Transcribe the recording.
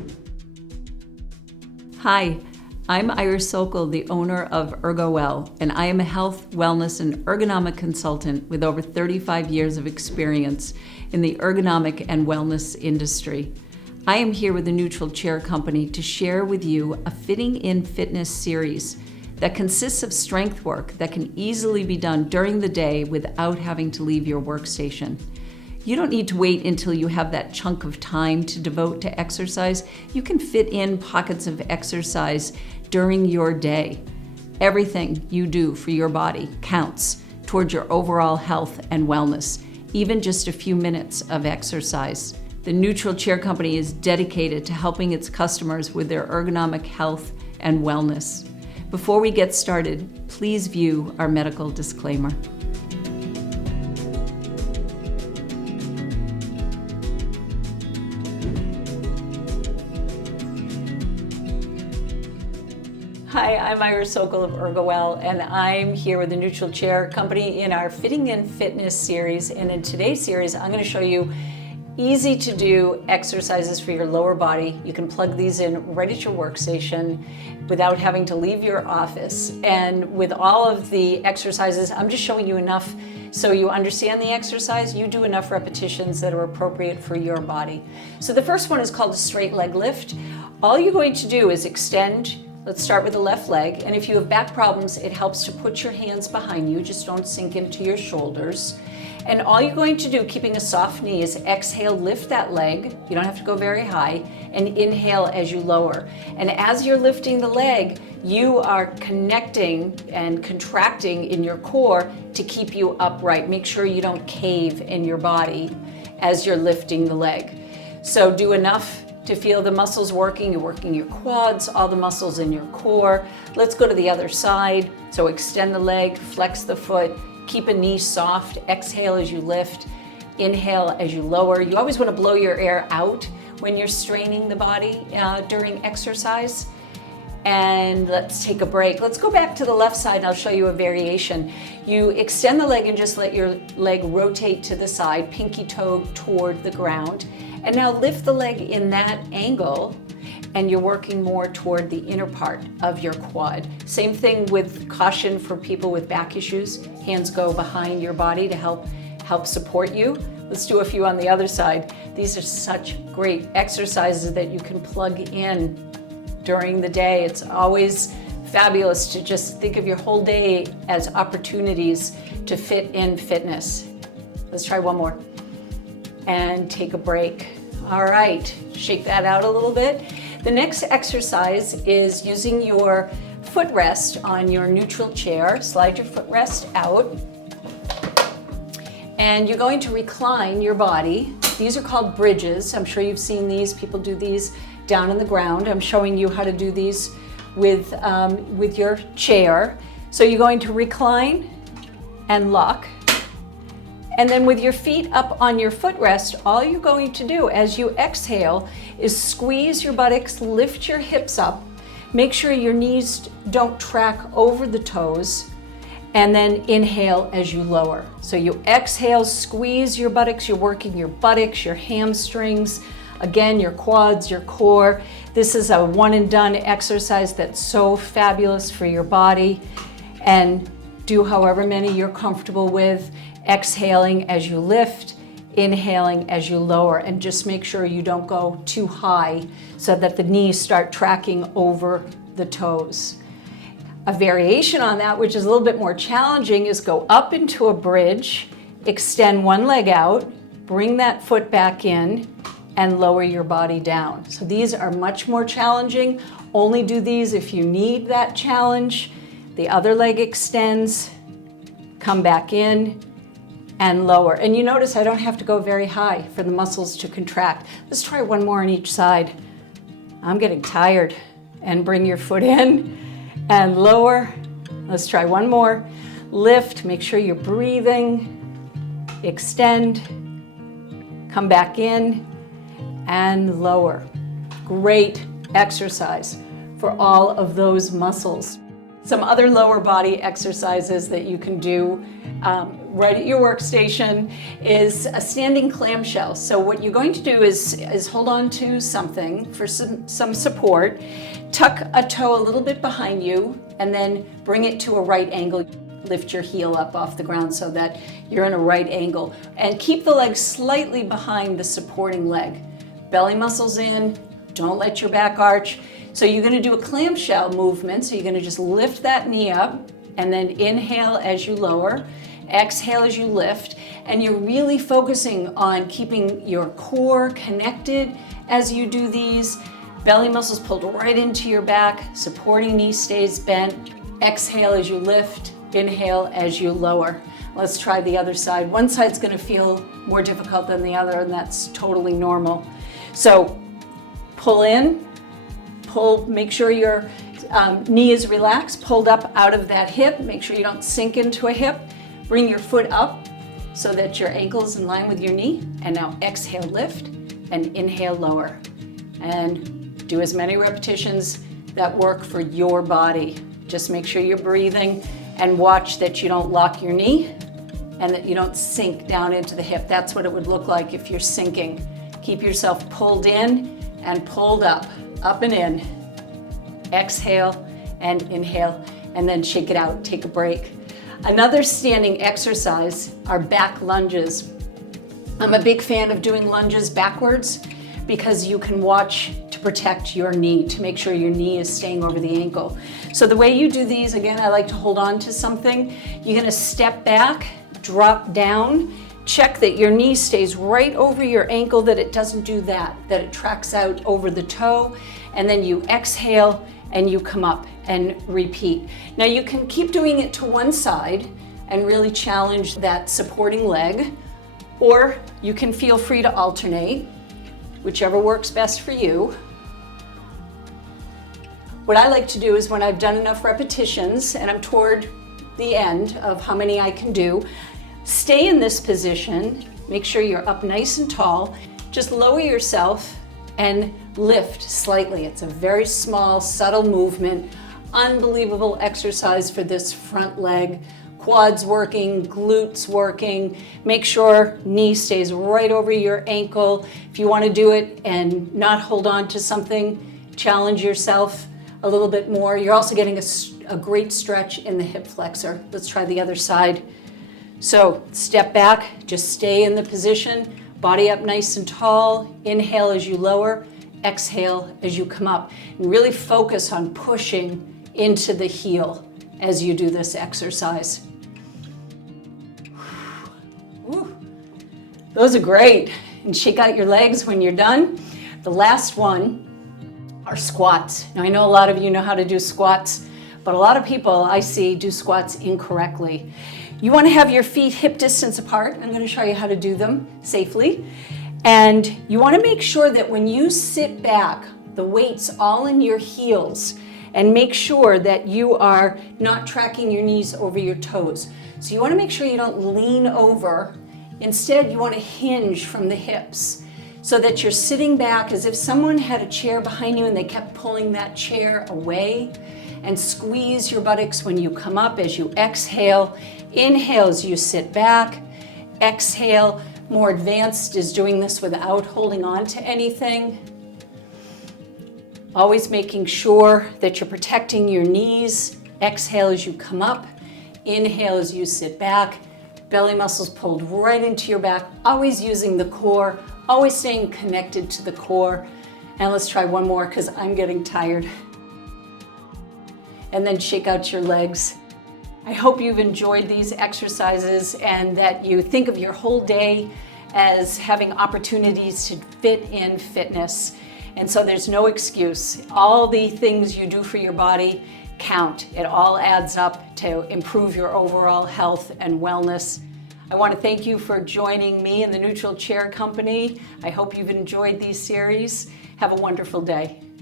Hi, I'm Iris Sokol, the owner of ErgoWell, and I am a health, wellness, and ergonomic consultant with over 35 years of experience in the ergonomic and wellness industry. I am here with the Neutral Chair Company to share with you a Fitting in Fitness series that consists of strength work that can easily be done during the day without having to leave your workstation. You don't need to wait until you have that chunk of time to devote to exercise. You can fit in pockets of exercise during your day. Everything you do for your body counts towards your overall health and wellness, even just a few minutes of exercise. The Neutral Chair Company is dedicated to helping its customers with their ergonomic health and wellness. Before we get started, please view our medical disclaimer. Hi, I'm Iris Sokol of ErgoWell, and I'm here with the Neutral Chair Company in our Fitting in Fitness series. And in today's series, I'm going to show you easy to do exercises for your lower body. You can plug these in right at your workstation without having to leave your office. And with all of the exercises, I'm just showing you enough so you understand the exercise. You do enough repetitions that are appropriate for your body. So the first one is called a straight leg lift. All you're going to do is extend. Let's start with the left leg, and if you have back problems, it helps to put your hands behind you, just don't sink into your shoulders. And all you're going to do, keeping a soft knee, is exhale, lift that leg, you don't have to go very high, and inhale as you lower. And as you're lifting the leg, you are connecting and contracting in your core to keep you upright. Make sure you don't cave in your body as you're lifting the leg. So do enough to feel the muscles working. You're working your quads, all the muscles in your core. Let's go to the other side. So extend the leg, flex the foot, keep a knee soft, exhale as you lift, inhale as you lower. You always want to blow your air out when you're straining the body during exercise. And let's take a break. Let's go back to the left side and I'll show you a variation. You extend the leg and just let your leg rotate to the side, pinky toe toward the ground. And now lift the leg in that angle, and you're working more toward the inner part of your quad. Same thing with caution for people with back issues. Hands go behind your body to help support you. Let's do a few on the other side. These are such great exercises that you can plug in during the day. It's always fabulous to just think of your whole day as opportunities to fit in fitness. Let's try one more. And take a break. All right, shake that out a little bit. The next exercise is using your footrest on your neutral chair. Slide your footrest out. And you're going to recline your body. These are called bridges. I'm sure you've seen these. People do these down on the ground. I'm showing you how to do these with your chair. So you're going to recline and lock. And then with your feet up on your footrest, all you're going to do as you exhale is squeeze your buttocks, lift your hips up, make sure your knees don't track over the toes, and then inhale as you lower. So you exhale, squeeze your buttocks, you're working your buttocks, your hamstrings, again, your quads, your core. This is a one and done exercise that's so fabulous for your body. And do however many you're comfortable with. Exhaling as you lift, inhaling as you lower, and just make sure you don't go too high so that the knees start tracking over the toes. A variation on that, which is a little bit more challenging, is go up into a bridge, extend one leg out, bring that foot back in, and lower your body down. So these are much more challenging. Only do these if you need that challenge. The other leg extends, come back in, and lower. And you notice I don't have to go very high for the muscles to contract. Let's try one more on each side. I'm getting tired. And bring your foot in and lower. Let's try one more. Lift, make sure you're breathing. Extend, come back in, and lower. Great exercise for all of those muscles. Some other lower body exercises that you can do right at your workstation is a standing clamshell. So what you're going to do is hold on to something for some support, tuck a toe a little bit behind you, and then bring it to a right angle. Lift your heel up off the ground so that you're in a right angle. And keep the leg slightly behind the supporting leg. Belly muscles in, don't let your back arch. So you're gonna do a clamshell movement. So you're gonna just lift that knee up and then inhale as you lower, exhale as you lift. And you're really focusing on keeping your core connected as you do these. Belly muscles pulled right into your back, supporting knee stays bent. Exhale as you lift, inhale as you lower. Let's try the other side. One side's gonna feel more difficult than the other, and that's totally normal. So pull in, make sure your knee is relaxed, pulled up out of that hip. Make sure you don't sink into a hip. Bring your foot up so that your ankle is in line with your knee. And now exhale, lift, and inhale, lower. And do as many repetitions that work for your body. Just make sure you're breathing and watch that you don't lock your knee and that you don't sink down into the hip. That's what it would look like if you're sinking. Keep yourself pulled in and pulled up and in. Exhale and inhale, and then shake it out, take a break. Another standing exercise are back lunges. I'm a big fan of doing lunges backwards because you can watch to protect your knee, to make sure your knee is staying over the ankle. So the way you do these, again, I like to hold on to something. You're gonna step back, drop down, check that your knee stays right over your ankle, that it doesn't do that it tracks out over the toe, and then you exhale and you come up and repeat. Now you can keep doing it to one side and really challenge that supporting leg, or you can feel free to alternate, whichever works best for you. What I like to do is when I've done enough repetitions and I'm toward the end of how many I can do, stay in this position, make sure you're up nice and tall, just lower yourself and lift slightly. It's a very small, subtle movement, unbelievable exercise for this front leg. Quads working, glutes working. Make sure knee stays right over your ankle. If you want to do it and not hold on to something, challenge yourself a little bit more. You're also getting a great stretch in the hip flexor. Let's try the other side. So step back, just stay in the position, body up nice and tall. Inhale as you lower, exhale as you come up. And really focus on pushing into the heel as you do this exercise. Whew. Those are great. And shake out your legs when you're done. The last one are squats. Now I know a lot of you know how to do squats, but a lot of people I see do squats incorrectly. You want to have your feet hip distance apart. I'm going to show you how to do them safely. And you want to make sure that when you sit back, the weight's all in your heels, and make sure that you are not tracking your knees over your toes. So you want to make sure you don't lean over. Instead, you want to hinge from the hips so that you're sitting back as if someone had a chair behind you and they kept pulling that chair away. And squeeze your buttocks when you come up as you exhale. Inhale as you sit back. Exhale. More advanced is doing this without holding on to anything. Always making sure that you're protecting your knees. Exhale as you come up. Inhale as you sit back. Belly muscles pulled right into your back. Always using the core. Always staying connected to the core. And let's try one more because I'm getting tired. And then shake out your legs. I hope you've enjoyed these exercises and that you think of your whole day as having opportunities to fit in fitness. And so there's no excuse. All the things you do for your body count. It all adds up to improve your overall health and wellness. I want to thank you for joining me and the Neutral Chair Company. I hope you've enjoyed these series. Have a wonderful day.